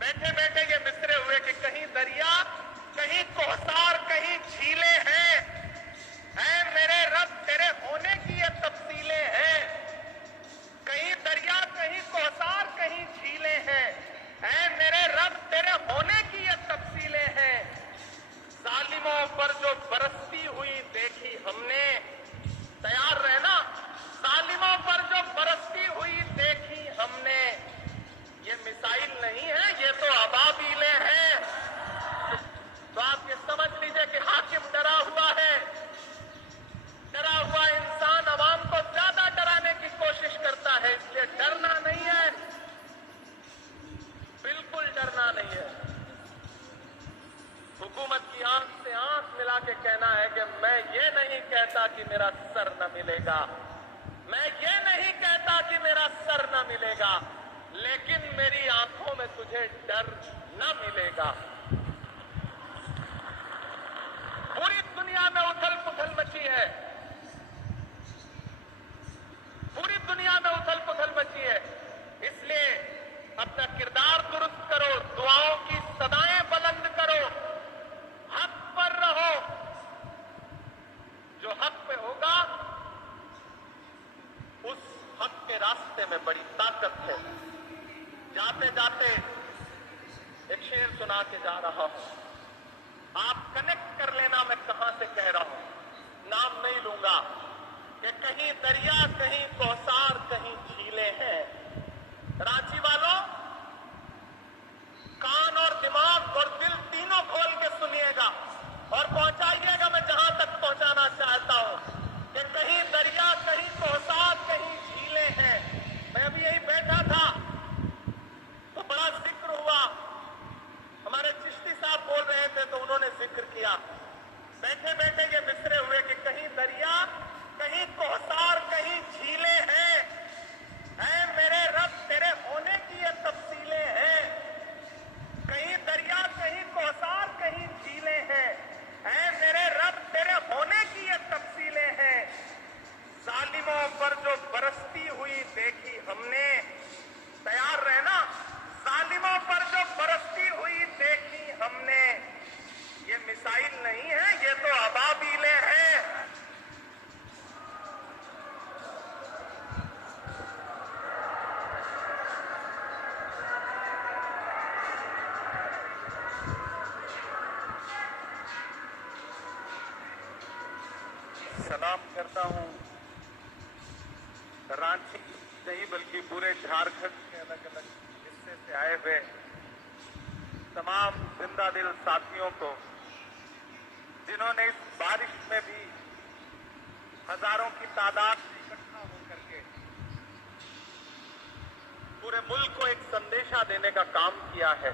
बैठे बैठे ये मिसरे हुए कि कहीं दरिया, कहीं कोहसार, कहीं झीलें हैं। ऐ मेरे रब तेरे होने की ये तफसीलें हैं। कहीं दरिया, कहीं कोहसार, कहीं झीलें हैं। ऐ मेरे रब तेरे होने की ये तफसीलें हैं। जालिमों पर जो बरसती हुई देखी हमने, तैयार रहना, जालिमों पर जो बरसती हुई देखी हमने, ये मिसाइल नहीं है, ये तो अबाबीलें हैं। तो आप ये समझ लीजिए कि हाकिम डरा हुआ है। डरा हुआ इंसान अवाम को ज्यादा डराने की कोशिश करता है, इसलिए डरना नहीं है, बिल्कुल डरना नहीं है। हुकूमत की आंख से आंख मिला के कहना है कि मैं ये नहीं कहता कि मेरा सर न मिलेगा, मैं ये नहीं कहता कि मेरा सर न मिलेगा, लेकिन मेरी आंखों में तुझे डर न मिलेगा। पूरी दुनिया में उथल पुथल मची है, पूरी दुनिया में उथल पुथल मची है। इसलिए अपना किरदार दुरुस्त करो, दुआओं की सदाएं बुलंद करो, हक पर रहो। जो हक पे होगा उस हक के रास्ते में बड़ी ताकत है। जाते जाते एक शेर सुना के जा रहा हूं, आप कनेक्ट कर लेना मैं कहां से कह रहा हूं, नाम नहीं लूंगा, कि कहीं दरिया, कहीं कोहसार, कहीं झीलें हैं। रांची वालों, कान और दिमाग और दिल तीनों खोल के सुनिएगा और पहुंचाइएगा मैं जहां तक पहुंचाना चाहता हूं, कि कहीं दरिया, कहीं कोहसार, कहीं झीलें हैं। मैं अभी यही बैठा था तो बड़ा जिक्र हुआ, हमारे चिश्ती साहब बोल रहे थे तो उन्होंने जिक्र किया। बैठे बैठे ये मिसरे हुए कि कहीं दरिया, कहीं कोहसार, कहीं झीलें हैं। ऐ मेरे रब तेरे होने की ये तफसीलें हैं। कहीं दरिया, कहीं कोहसार, कहीं झीलें हैं। ऐ मेरे रब तेरे होने की ये तफसीलें हैं। जालिमों पर जो बरसती हुई देखी हमने, तैयार रहना, जालिमों पर जो बरसती हुई देखी हमने, ये मिसाइल नहीं है, ये तो अबाबीलें हैं। सलाम करता हूं रांची नहीं बल्कि पूरे झारखंड के अलग अलग हिस्से से आए हुए तमाम जिंदा दिल साथियों को, जिन्होंने इस बारिश में भी हजारों की तादाद में इकट्ठा होकर के पूरे मुल्क को एक संदेशा देने का काम किया है।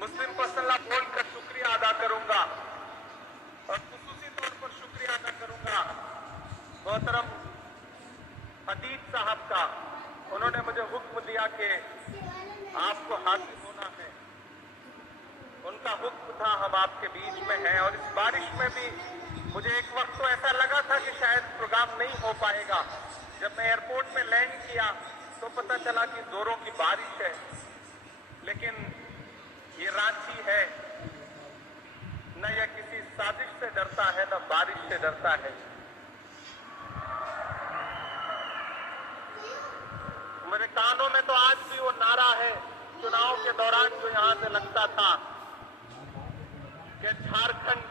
मुस्लिम पर्सनल बोलकर शुक्रिया अदा करूंगा और खुसूसी तौर पर शुक्रिया अदा करूंगा मोहतरम अतीक साहब का। उन्होंने मुझे हुक्म दिया कि आपको हाजिर होना है, उनका हुक्म था, हम आपके बीच में हैं। और इस बारिश में भी मुझे एक वक्त तो ऐसा लगा था कि शायद प्रोग्राम नहीं हो पाएगा। जब मैं एयरपोर्ट में लैंड किया तो पता चला कि जोरों की बारिश है, लेकिन ये रांची है, न यह किसी साजिश से डरता है, न बारिश से डरता है। मेरे कानों में तो आज भी वो नारा है चुनाव के दौरान जो यहां से लगता था कि झारखंड